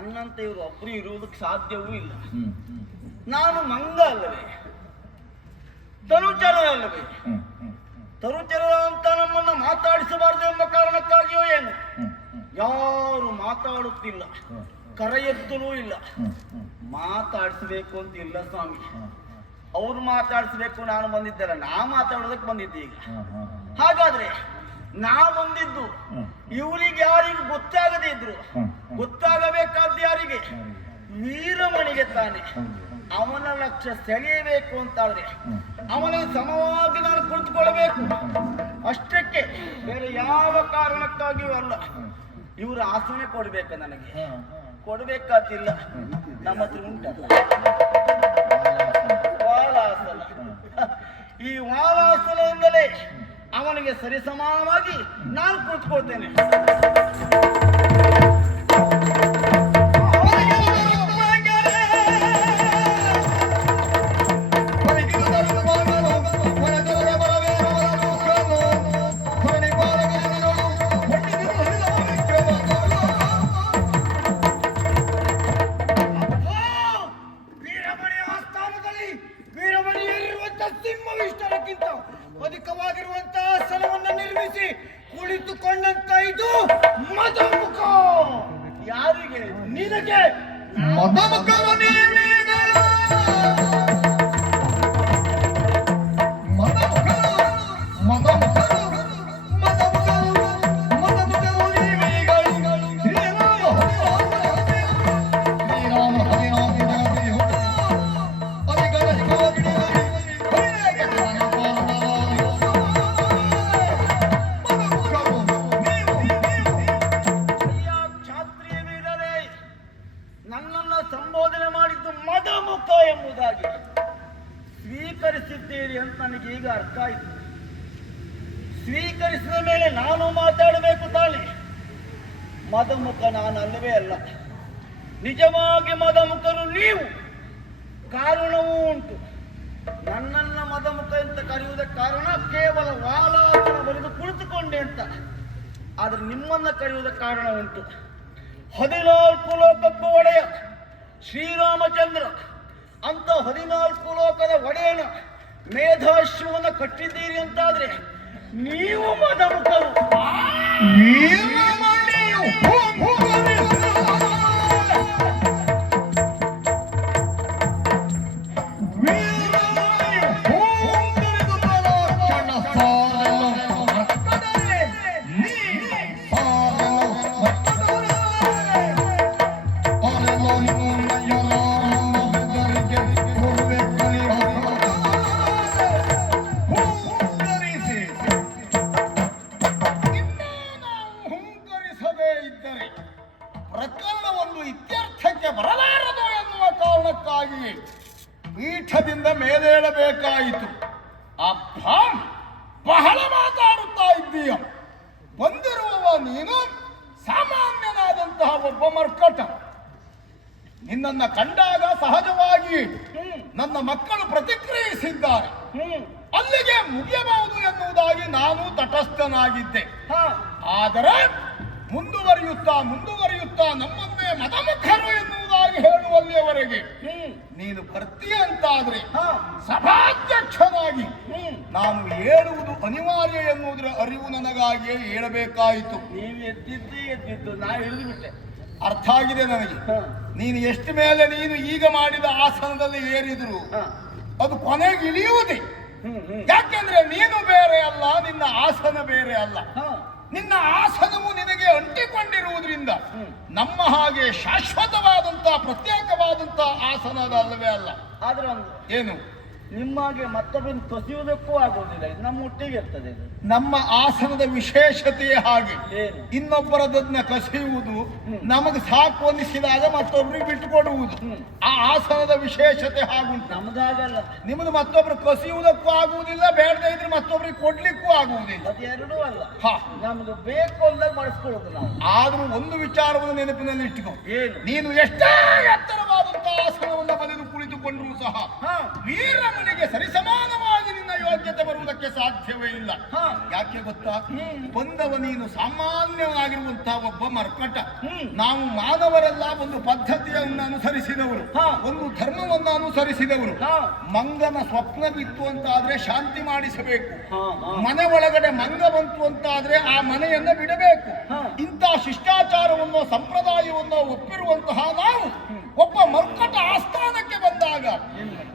ನನ್ನಂತ ಇವರು ಒಬ್ಬರು ಇರುವುದಕ್ಕೆ ಸಾಧ್ಯವೂ ಇಲ್ಲ. ನಾನು ಮಂಗ ಅಲ್ಲವೇ, ತನುಚರ ಅಲ್ಲವೇ? ತನುಚರ ಅಂತ ನಮ್ಮನ್ನು ಮಾತಾಡಿಸಬಾರದು ಎಂಬ ಕಾರಣಕ್ಕಾಗಿಯೋ ಏನು ಯಾರು ಮಾತಾಡುತ್ತಿಲ್ಲ, ಕರೆ ಎತ್ತಲೂ ಇಲ್ಲ. ಮಾತಾಡಿಸಬೇಕು ಅಂತ ಇಲ್ಲ ಸ್ವಾಮಿ, ಅವ್ರು ಮಾತಾಡಿಸ್ಬೇಕು ನಾನು ಬಂದಿದ್ದಲ್ಲ, ನಾ ಮಾತಾಡೋದಕ್ಕೆ ಬಂದಿದ್ದೆ ಈಗ. ಹಾಗಾದ್ರೆ ನಾ ಬಂದಿದ್ದು ಇವರಿಗೆ ಯಾರಿಗೂ ಗೊತ್ತಾಗದೇ ಇದ್ರು, ಗೊತ್ತಾಗಬೇಕಾದ ಯಾರಿಗೆ? ವೀರಮಣಿಗೆ ತಾನೆ. ಅವನ ಲಕ್ಷ್ಯ ಸೆಳೆಯಬೇಕು ಅಂತಾದ್ರೆ ಅವನ ಸಮವಾಗಿ ನಾನು ಕುಳಿತುಕೊಳ್ಳಬೇಕು ಅಷ್ಟಕ್ಕೆ, ಬೇರೆ ಯಾವ ಕಾರಣಕ್ಕಾಗಿಯೂ ಅಲ್ಲ. ಇವರ ಆಸನೆ ಕೊಡ್ಬೇಕ ನನಗೆ, ಕೊಡ್ಬೇಕಾತಿಲ್ಲ. ನಮ್ಮ ಹತ್ರ ಉಂಟಲ್ಲ ವಾಲಾಸನ. ಈ ವಾಲಾಸನದಿಂದಲೇ ಅವನಿಗೆ ಸರಿಸಮಾನವಾಗಿ ನಾನು ಕುಳಿತುಕೊಳ್ತೇನೆ. ಸಿಂಹವಿಷ್ಟಕ್ಕಿಂತ ಅಧಿಕವಾಗಿರುವಂತಹ ಆಸನವನ್ನು ನಿರ್ಮಿಸಿ ಕುಳಿತುಕೊಂಡಂತ ಇದು ಮದಮುಖ. ಯಾರಿಗೆ? ನಿನಗೆ. ನನ್ನನ್ನು ಸಂಬೋಧನೆ ಮಾಡಿದ್ದು ಮದಮುಖ ಎಂಬುದಾಗಿ ಸ್ವೀಕರಿಸಿದ್ದೀರಿ ಅಂತ ನನಗೆ ಈಗ ಅರ್ಥ ಆಯಿತು. ಸ್ವೀಕರಿಸಿದ ಮೇಲೆ ನಾನು ಮಾತಾಡಬೇಕು ತಾನೆ. ಮದಮುಖ ನಾನು ಅಲ್ಲವೇ ಅಲ್ಲ, ನಿಜವಾಗಿ ಮದಮುಖರು ನೀವು. ಕಾರಣವೂ ಉಂಟು. ನನ್ನನ್ನು ಮದಮುಖ ಅಂತ ಕರೆಯುವುದಕ್ಕೆ ಕಾರಣ ಕೇವಲ ವಾಲಾಸನ ಬರೆದು ಕುಳಿತುಕೊಂಡೆ ಅಂತ. ಆದರೆ ನಿಮ್ಮನ್ನು ಕರೆಯುವುದಕ್ಕೆ ಕಾರಣ ಉಂಟು. 14 ಲೋಕಕ್ಕೂ ಒಡೆಯ ಶ್ರೀರಾಮಚಂದ್ರ ಅಂತ 14 ಲೋಕದ ಒಡೆಯನ ಮೇಧಾಶ್ವವನ್ನು ಕಟ್ಟಿದ್ದೀರಿ ಅಂತಾದ್ರೆ ನೀವು ಮದಮುಖರು. ಪ್ರಕರಣವೊಂದು ಇತ್ಯರ್ಥಕ್ಕೆ ಬರಲಾರದು ಎನ್ನುವ ಕಾರಣಕ್ಕಾಗಿ ಪೀಠದಿಂದ ಮೇಲೇಳಬೇಕಾಯಿತು. ಅಪ್ಪ, ಬಹಳ ಮಾತಾಡುತ್ತಾ ಇದ್ದೀಯ. ಬಂದಿರುವವ ನೀನು ಸಾಮಾನ್ಯನಾದಂತಹ ಒಬ್ಬ ಮರ್ಕಟ. ನಿನ್ನನ್ನು ಕಂಡಾಗ ಸಹಜವಾಗಿ ನನ್ನ ಮಕ್ಕಳು ಪ್ರತಿಕ್ರಿಯಿಸಿದ್ದಾರೆ. ಅಲ್ಲಿಗೆ ಮುಗಿಯಬಹುದು ಎನ್ನುವುದಾಗಿ ನಾನು ತಟಸ್ಥನಾಗಿದ್ದೆ. ಆದರೆ ಮುಂದುವರಿಯುತ್ತಾ ನಮ್ಮನ್ನೇ ಮದಮುಖರು ಎನ್ನುವುದಾಗಿ ಹೇಳುವಲ್ಲಿಯವರೆಗೆ ನೀನು ಬರ್ತೀಯ ಅಂತಾದ್ರೆ ಸಭಾಧ್ಯಕ್ಷನಾಗಿ ನಾನು ಹೇಳುವುದು ಅನಿವಾರ್ಯ ಎನ್ನುವುದರ ಅರಿವು ನನಗಾಗಿಯೇ ಹೇಳಬೇಕಾಯಿತು. ನೀವು ಎದ್ದಿದ್ದು ನಾ ಹಿಡಿದು ಬಿಟ್ಟೆ. ಅರ್ಥ ಆಗಿದೆ ನನಗೆ. ನೀನು ಎಷ್ಟು ಮೇಲೆ ನೀನು ಈಗ ಮಾಡಿದ ಆಸನದಲ್ಲಿ ಏರಿದ್ರು ಅದು ಕೊನೆಗೆ ಇಳಿಯುವುದೇ. ಯಾಕೆಂದ್ರೆ ನೀನು ಬೇರೆ ಅಲ್ಲ, ನಿನ್ನ ಆಸನ ಬೇರೆ ಅಲ್ಲ. ನಿನ್ನ ಆಸನವು ನಿನಗೆ ಅಂಟಿಕೊಂಡಿರುವುದರಿಂದ ನಮ್ಮ ಹಾಗೆ ಶಾಶ್ವತವಾದಂತಹ ಪ್ರತ್ಯೇಕವಾದಂತಹ ಆಸನದ ಅಲ್ಲವೇ ಅಲ್ಲ. ಆದ್ರೆ ಒಂದು ಏನು, ನಿಮ್ಮಾಗೆ ಮತ್ತೊಬ್ಬನ್ನು ತೊಸೆಯುವುದಕ್ಕೂ ಆಗುವುದಿಲ್ಲ. ಇದು ನಮ್ಮ ಒಟ್ಟಿಗೆ ಇರ್ತದೆ. ನಮ್ಮ ಆಸನದ ವಿಶೇಷತೆಯೇ ಹಾಗೆ. ಇನ್ನೊಬ್ಬರದನ್ನ ಕಸಿಯುವುದು, ನಮಗೆ ಸಾಕು ಅನ್ನಿಸಿದಾಗ ಮತ್ತೊಬ್ಬರಿಗೆ ಬಿಟ್ಟುಕೊಡುವುದು. ಆ ಆಸನದ ವಿಶೇಷತೆ ಹಾಗುಂಟು. ನಮ್ದಾಗಲ್ಲ. ನಿಮ್ಮದು ಮತ್ತೊಬ್ರು ಕಸಿಯುವುದಕ್ಕೂ ಆಗುವುದಿಲ್ಲ, ಬೇಡದೇ ಇದ್ರೆ ಮತ್ತೊಬ್ರಿಗೆ ಕೊಡ್ಲಿಕ್ಕೂ ಆಗುವುದಿಲ್ಲ. ಅದೆರಡೂ ಅಲ್ಲ. ನಮ್ದು ಬೇಕು ಅಂದಾಗ ಮಾಡಿಸ್ಕೊಳ್ಳೋದು ನಾವು. ಆದ್ರೂ ಒಂದು ವಿಚಾರವನ್ನು ನೆನಪಿನಲ್ಲಿ ಇಟ್ಟುಕೋ. ಏನು? ನೀನು ಎಷ್ಟೇ ಎತ್ತರವಾದಂತಹ ಆಸನವನ್ನು ಬರೆದು ಕುಳಿತುಕೊಂಡ್ರೂ ಸಹ ವೀರಮನಿಗೆ ಸರಿಸಮಾನವಾಗಿ ನಿನ್ನ ಯೋಗ್ಯ ಕೃತಜ್ಞತೆ ಬರುವುದಕ್ಕೆ ಸಾಧ್ಯವೇ ಇಲ್ಲ. ಯಾಕೆ ಗೊತ್ತಾ? ಬಂದವ ನೀನು ಸಾಮಾನ್ಯವಾಗಿರುವಂತಹ ಒಬ್ಬ ಮರ್ಕಟ. ನಾವು ಮಾನವರೆಲ್ಲ ಒಂದು ಪದ್ಧತಿಯನ್ನು ಅನುಸರಿಸಿದವರು, ಒಂದು ಧರ್ಮವನ್ನು ಅನುಸರಿಸಿದವರು. ಮಂಗನ ಸ್ವಪ್ನ ಬಿತ್ತು ಅಂತ ಆದ್ರೆ ಶಾಂತಿ ಮಾಡಿಸಬೇಕು. ಮನೆ ಒಳಗಡೆ ಮಂಗ ಬಂತು ಅಂತ ಆದ್ರೆ ಆ ಮನೆಯನ್ನ ಬಿಡಬೇಕು. ಇಂತಹ ಶಿಷ್ಟಾಚಾರವನ್ನು ಸಂಪ್ರದಾಯವನ್ನು ಒಪ್ಪಿರುವಂತಹ ನಾವು ಒಬ್ಬ ಮರ್ಕಟ ಆಸ್ಥಾನಕ್ಕೆ ಬಂದಾಗ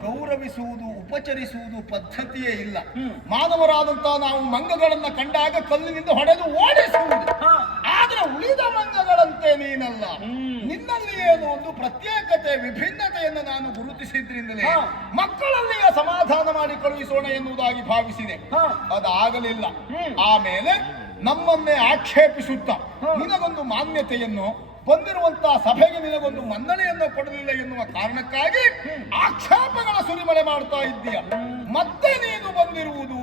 ಗೌರವಿಸುವುದು, ಉಪಚರಿಸುವುದು ಪದ್ಧತಿಯೇ ಇಲ್ಲ. ಮಾನವರಾದಂತಹ ನಾವು ಮಂಗಗಳನ್ನ ಕಂಡಾಗ ಕಲ್ಲಿನಿಂದ ಹೊಡೆದು ಓಡಿಸುವುದು. ಆದ್ರೆ ಉಳಿದ ಮಂಗಗಳಂತೆ ನೀನಲ್ಲ. ನಿನ್ನಲ್ಲಿ ಏನು ಒಂದು ಪ್ರತ್ಯೇಕತೆ, ವಿಭಿನ್ನತೆಯನ್ನು ನಾನು ಗುರುತಿಸಿದ್ರಿಂದಲೇ ಮಕ್ಕಳಲ್ಲಿಯೇ ಸಮಾಧಾನ ಮಾಡಿ ಕಳುಹಿಸೋಣ ಎನ್ನುವುದಾಗಿ ಭಾವಿಸಿದೆ. ಅದಾಗಲಿಲ್ಲ. ಆಮೇಲೆ ನಮ್ಮನ್ನೇ ಆಕ್ಷೇಪಿಸುತ್ತಾ ನಿನಗೊಂದು ಮಾನ್ಯತೆಯನ್ನು, ಬಂದಿರುವಂತಹ ಸಭೆಗೆ ನಿನಗೊಂದು ಮನ್ನಣೆಯನ್ನು ಕೊಡಲಿಲ್ಲ ಎನ್ನುವ ಕಾರಣಕ್ಕಾಗಿ ಆಕ್ಷೇಪಗಳ ಸುರಿಮಳೆ ಮಾಡ್ತಾ ಇದ್ದೀಯ. ಮತ್ತೆ ನೀನು ಬಂದಿರುವುದು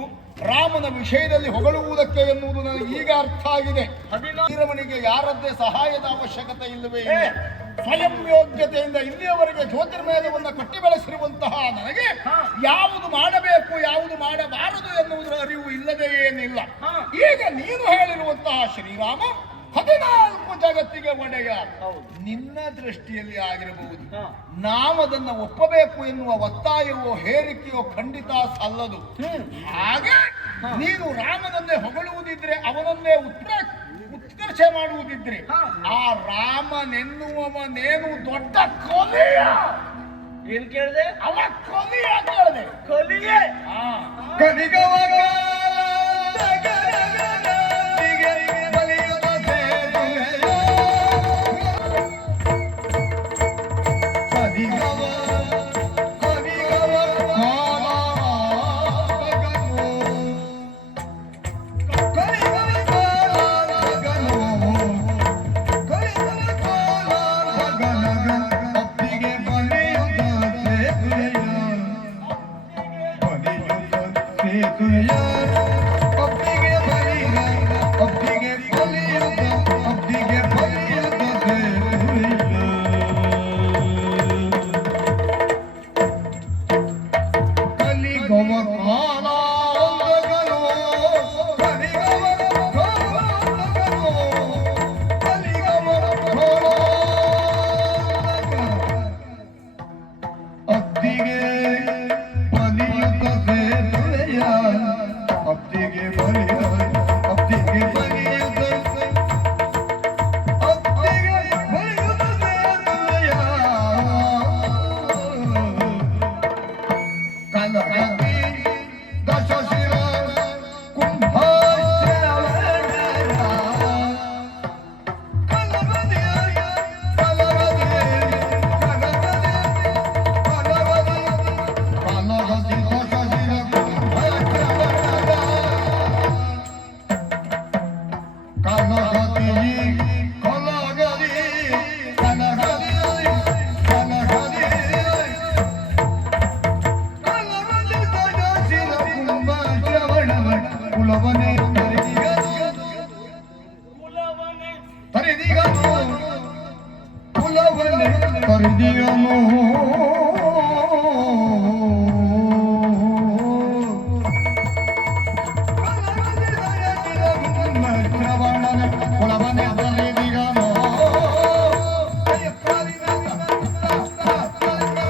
ರಾಮನ ವಿಷಯದಲ್ಲಿ ಹೊಗಳುವುದಕ್ಕೆ ಎನ್ನುವುದು ನನಗೆ ಈಗ ಅರ್ಥ ಆಗಿದೆ. ಶ್ರೀರಾಮನಿಗೆ ಯಾರದ್ದೇ ಸಹಾಯದ ಅವಶ್ಯಕತೆ ಇಲ್ಲವೇ ಇಲ್ಲ. ಸ್ವಯಂ ಯೋಗ್ಯತೆಯಿಂದ ಇಲ್ಲಿಯವರೆಗೆ ಜ್ಯೋತಿರ್ಮೇಧವನ್ನು ಕಟ್ಟಿ ಬೆಳೆಸಿರುವಂತಹ ನನಗೆ ಯಾವುದು ಮಾಡಬೇಕು, ಯಾವುದು ಮಾಡಬಾರದು ಎನ್ನುವುದರ ಅರಿವು ಇಲ್ಲದೇ ಏನಿಲ್ಲ. ಈಗ ನೀನು ಹೇಳಿರುವಂತಹ ಶ್ರೀರಾಮ 14 ಜಗತ್ತಿಗೆ ಒಡೆಯ. ನಿನ್ನ ದೃಷ್ಟಿಯಲ್ಲಿ ಆಗಿರಬಹುದು. ನಾವದನ್ನು ಒಪ್ಪಬೇಕು ಎನ್ನುವ ಒತ್ತಾಯವೋ ಹೇರಿಕೆಯೋ ಖಂಡಿತ ಸಲ್ಲದು. ಹಾಗೆ ನೀನು ರಾಮನನ್ನೇ ಹೊಗಳುವುದಿದ್ರೆ, ಅವನನ್ನೇ ಉತ್ಕರ್ಷ ಮಾಡುವುದಿದ್ರೆ, ಆ ರಾಮನೆನ್ನುವವನೇನು ದೊಡ್ಡ ಕೊಲೆಯ? ಏನ್ ಕೇಳಿದೆ? ಅವ ಕೊಲೆಯ ಕೇಳಿದೆ. ಕೊಲಿಯೇ ಕಲಿಗವಾಗ